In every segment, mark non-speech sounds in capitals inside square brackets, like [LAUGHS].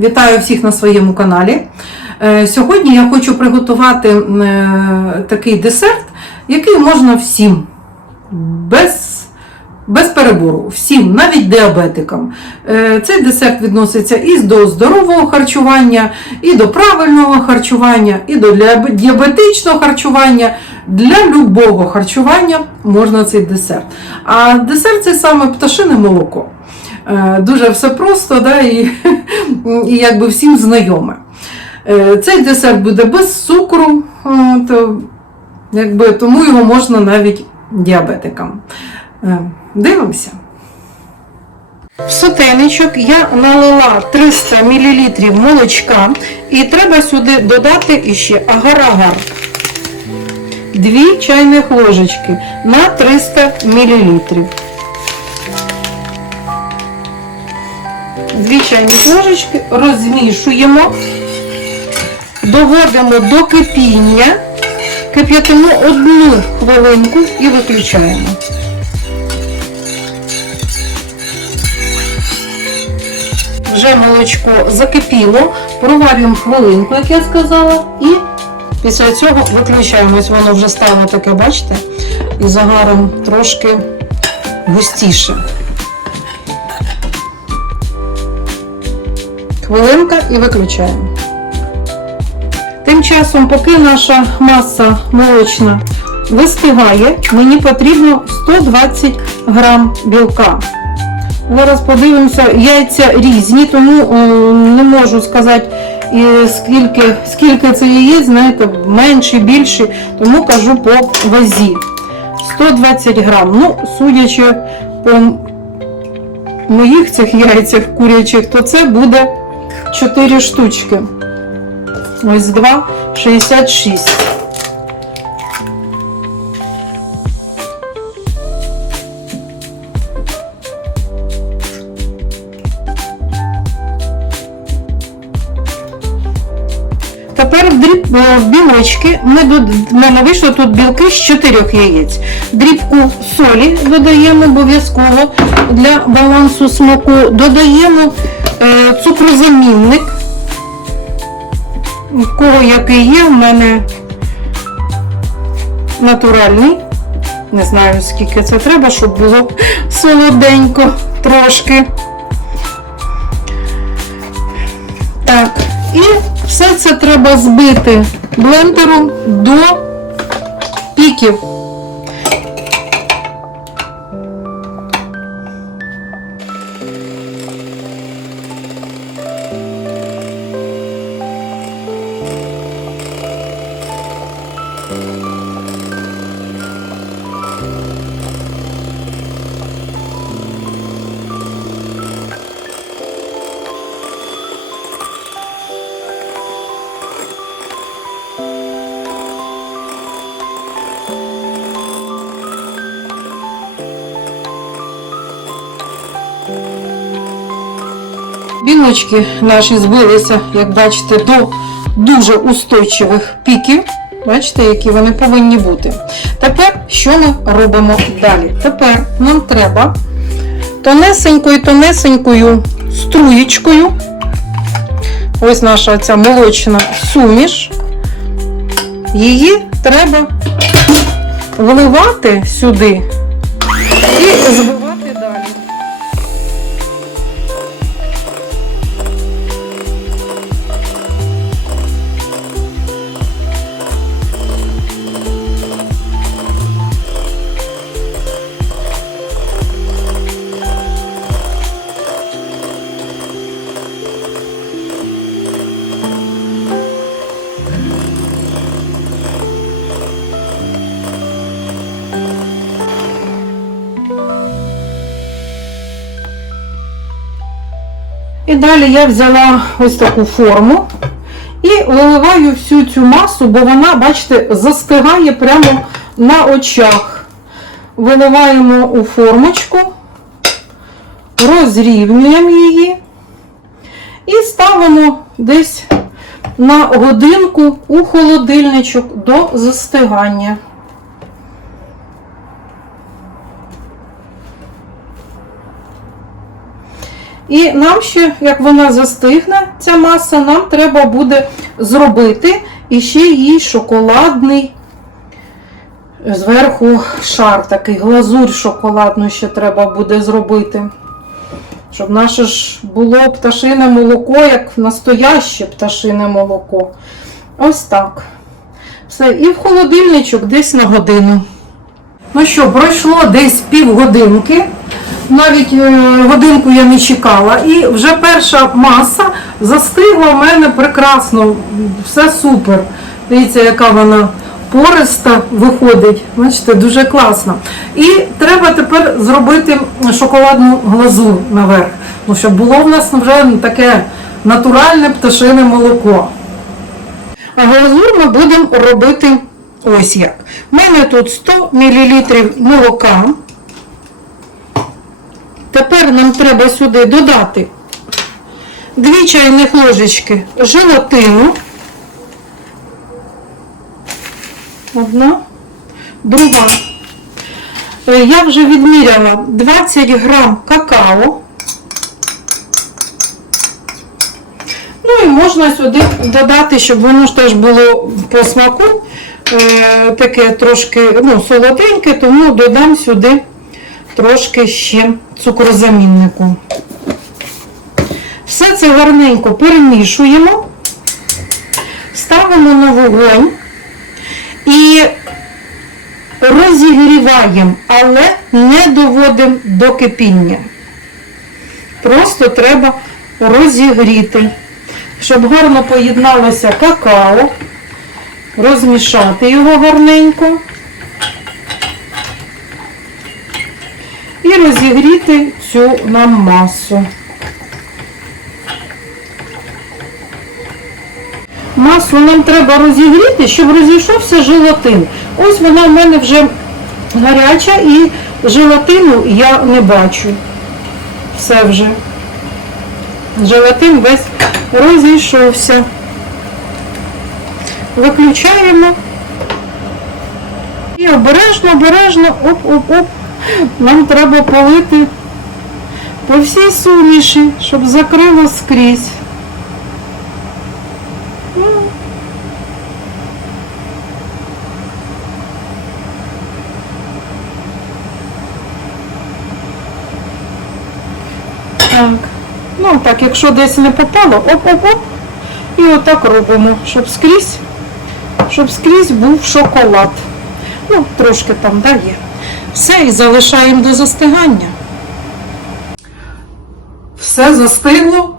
Вітаю всіх на своєму каналі. Е, Сьогодні я хочу приготувати е, такий десерт, який можна всім, без, без перебору, всім, навіть діабетикам. Е, Цей десерт відноситься і до здорового харчування, і до правильного харчування, і до діабетичного харчування. Для любого харчування можна цей десерт. А десерт це саме пташине молоко. Е, Дуже все просто да, і, [LAUGHS] і якби всім знайоме. Е, Цей десерт буде без цукру, е, то, якби, тому його можна навіть діабетикам. Дивимося. В сотейничок я налила 300 мл молочка і треба сюди додати іще агар-агар. 2 чайних ложечки на 300 мл. Дві чайні ложечки розмішуємо, доводимо до кипіння, кип'ятимо одну хвилинку і виключаємо. Вже молочко закипіло, проварюємо хвилинку, як я сказала, і після цього виключаємо. Ось воно вже стало таке, бачите, і загаром трошки густіше. Хвилинка і виключаємо. Тим часом, поки наша маса молочна вистигає, мені потрібно 120 грам білка. Зараз подивимося, яйця різні, тому е, не можу сказати, скільки, скільки це яєць, знаєте, менші, більші, тому кажу по вазі. 120 грам. Ну, судячи по моїх цих яйцях курячих, то це буде 4 штучки. Ось 2, 66. Тепер в е, білочки ми в мене вийшло тут білки з 4 яєць. Дрібку солі додаємо обов'язково для балансу смаку. Додаємо цукрозамінник. У кого який є, в мене натуральний. Не знаю, скільки це треба, щоб було солоденько трошки. Так, і все це треба збити блендером до піків. Білочки наші збилися, як бачите, до дуже устойчивих піків. Бачите, які вони повинні бути. Тепер що ми робимо далі? Тепер нам треба тонесенькою тонесенькою струєчкою. Ось наша ця молочна суміш. Її треба вливати сюди і збивати далі я взяла ось таку форму і виливаю всю цю масу, бо вона, бачите, застигає прямо на очах. Виливаємо у формочку, розрівнюємо її і ставимо десь на годинку у холодильничок до застигання. І нам ще, як вона застигне, ця маса, нам треба буде зробити і ще їй шоколадний зверху шар, такий глазурь шоколадну ще треба буде зробити. Щоб наше ж було пташине молоко, як настояще пташине молоко. Ось так. Все, і в холодильничок десь на годину. Ну що, пройшло десь півгодинки. Навіть е, годинку я не чекала. І вже перша маса застигла в мене прекрасно. Все супер. Дивіться, яка вона пориста виходить. Бачите, дуже класно. І треба тепер зробити шоколадну глазур наверх. Ну, щоб було в нас вже таке натуральне пташине молоко. А глазур ми будемо робити ось як. У мене тут 100 мл молока. Нам треба сюди додати 2 чайних ложечки желатину. Одна, друга. Е, Я вже відміряла 20 грам какао. Ну і можна сюди додати, щоб воно ж теж було по смаку е, таке трошки ну, солоденьке, тому додам сюди трошки ще цукрозаміннику. Все це гарненько перемішуємо, ставимо на вогонь і розігріваємо, але не доводимо до кипіння. Просто треба розігріти, щоб гарно поєдналося какао, розмішати його гарненько розігріти цю нам масу. Масу нам треба розігріти, щоб розійшовся желатин. Ось вона в мене вже гаряча і желатину я не бачу. Все вже. Желатин весь розійшовся. Виключаємо. І обережно, обережно, оп-оп-оп. Нам треба полити по всій суміші, щоб закрило скрізь. Ну. Так. Ну так, якщо десь не попало, оп-оп-оп. І отак робимо, щоб скрізь, щоб скрізь був шоколад. Ну, трошки там дає. Все, і залишаємо до застигання. Все застигло,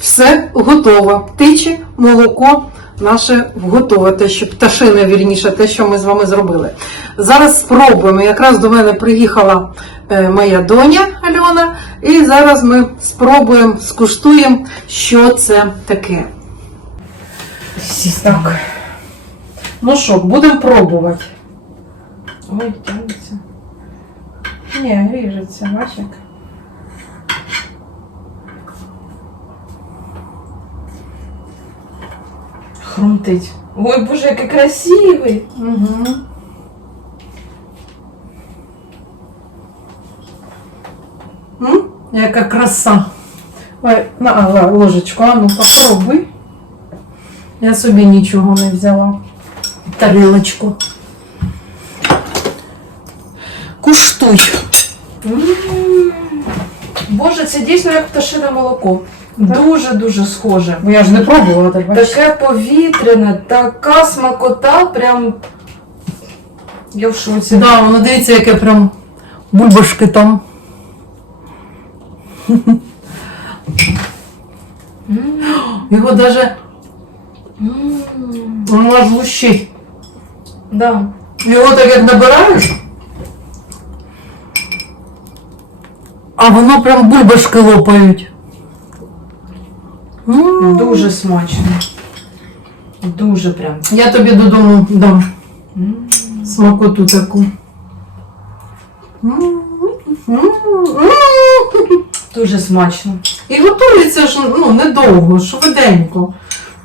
все готово. Птиче, молоко наше готове, те, що пташине, вірніше, те, що ми з вами зробили. Зараз спробуємо. Якраз до мене приїхала е, моя доня Альона, і зараз ми спробуємо, скуштуємо, що це таке. Так. Ну що, будемо пробувати. Ой. Ні, ріжеться, бачиш як. Хрумтить. Ой, боже, який красивий. Угу. М? Яка краса. Ой, на, а, ла- ложечку, а ну попробуй. Я собі нічого не взяла. Тарілочку. Куштуй. Боже, це дійсно як пташине молоко. Дуже-дуже схоже. Бо я ж не пробувала, так бачиш. Таке повітряне, така смакота, прям. Я в шоці. Да, воно дивіться, яке прям бульбашки там. Його даже воно аж лущить. Да. Його так як набираєш. Воно прям бульбашки лопають. М. Дуже смачно. Дуже прям. Я тобі додому дам М. смакоту таку. М. М. М. Дуже смачно. І готується ж ну, недовго, швиденько.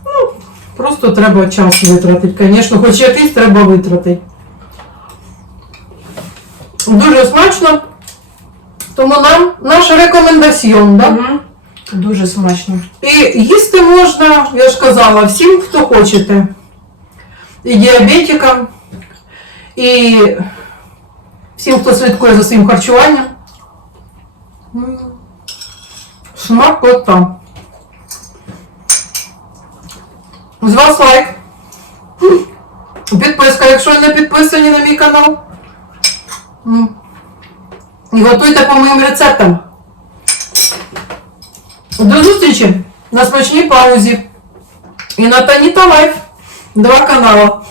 Ну, просто треба час витратити. Звісно, хоч якийсь треба витратити. Дуже смачно. Тому нам наш рекомендаціон, да? Мгм. Дуже смачно. І їсти можна, я ж казала, всім, хто хочете. І діабетикам, і всім, хто слідкує за своїм харчуванням. Смакота. З вас лайк. Підписка, якщо не підписані на мій канал. І готуйте по моїм рецептам. До зустрічі на смачній паузі. І на Таніта Лайф. Два канала.